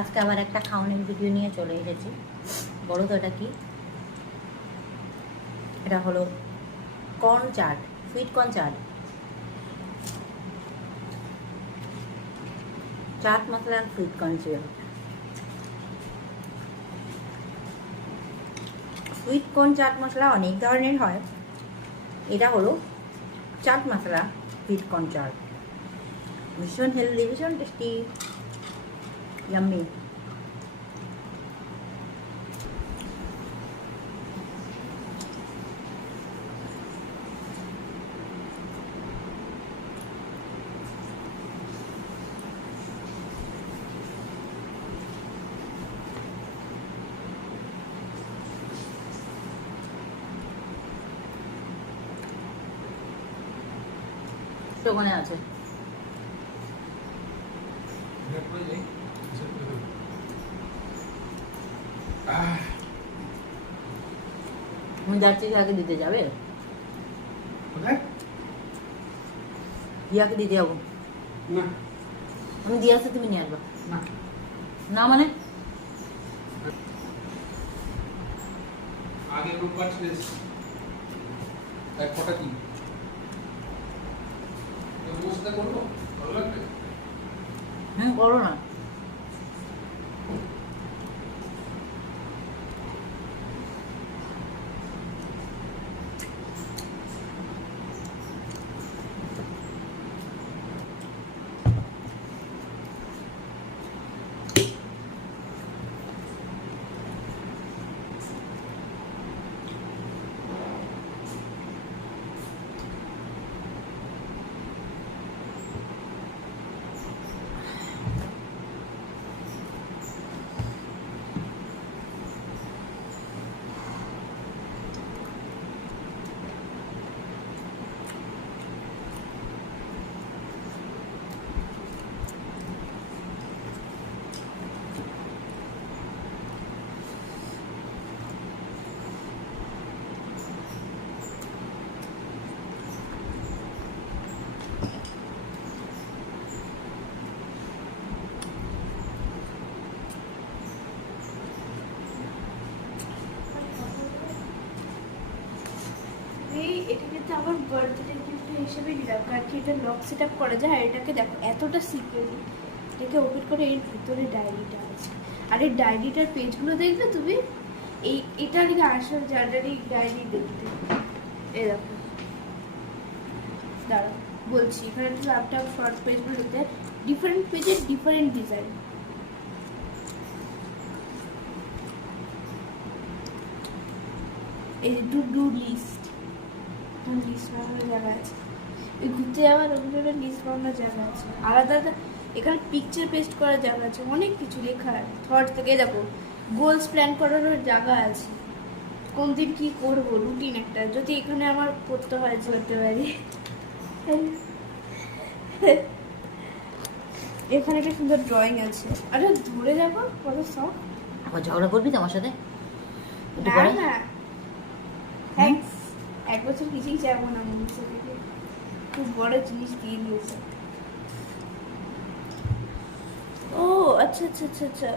আজকে আবার একটা খাওয়ানোর ভিডিও নিয়ে চলে এসেছি। বলো তো এটা কি? এটা হলো corn chaat, sweet corn chaat. Chaat masala আর সুইট কর্ন ছিল। সুইট কর্ন চাট মশলা অনেক ধরনের হয়, এটা হলো চাট মশলা সুইট কর্ন চাট। ভীষণ হেলদি, ভীষণ টেস্টি, ইয়াম্মি। ওখানে আছে যাচ্ছি, আগে দিতে যাবে, দিয়াকে দিতে যাবো না, আমি দিয়ে আসতে তুমি নিয়ে আসবা না মানে আগে রোববার ছিল এক ফটা কি বসতে করবো, ভালো লাগবে। করো না। এটা কিন্তু আমার বার্থডে গিফট হিসেবে নিলাম, কারণ কি এটা লক সেট আপ করা যায়। আর এটাকে দেখো এতটা সিকিউরিটি, এটাকে ওপেন করে এর ভিতরে ডায়েরিটা আছে। আর এই ডায়েরিটার পেজগুলো দেখবে তুমি, এটা লিখে আসল জার্নারি ডায়েরি দেখতে। এই দেখো, দাঁড়াও বলছি, এখানে একটা ল্যাপটপ ফ্রন্ট পেজগুলো দেখতে, ডিফারেন্ট পেজের ডিফারেন্ট ডিজাইন। এই যে টু ডু লিস্ট, লিস্ট বানানোর জায়গা আছে। ওই ঘুরতে যাওয়ার ওগুলোর লিস্ট বানানোর জায়গা আছে, আলাদা আলাদা। এখানে পিকচার পেস্ট করার জায়গা আছে, অনেক কিছু লেখা আছে। থট থেকে দেখো, গোলস প্ল্যান করারও জায়গা আছে, কোন দিন কী করবো, রুটিন একটা। যদি এখানে আমার করতে হয় চলতে পারি। এখানে একটা সুন্দর ড্রয়িং আছে। আরে ধরে যাবো, কত শখ। আবার ঝগড়া করবি তো আমার সাথে? না না, থ্যাংকস। এক বছর কিছুই চাইবো না, মনে হচ্ছে খুব বড় জিনিস দিয়ে দিয়েছে। ও আচ্ছা আচ্ছা আচ্ছা আচ্ছা।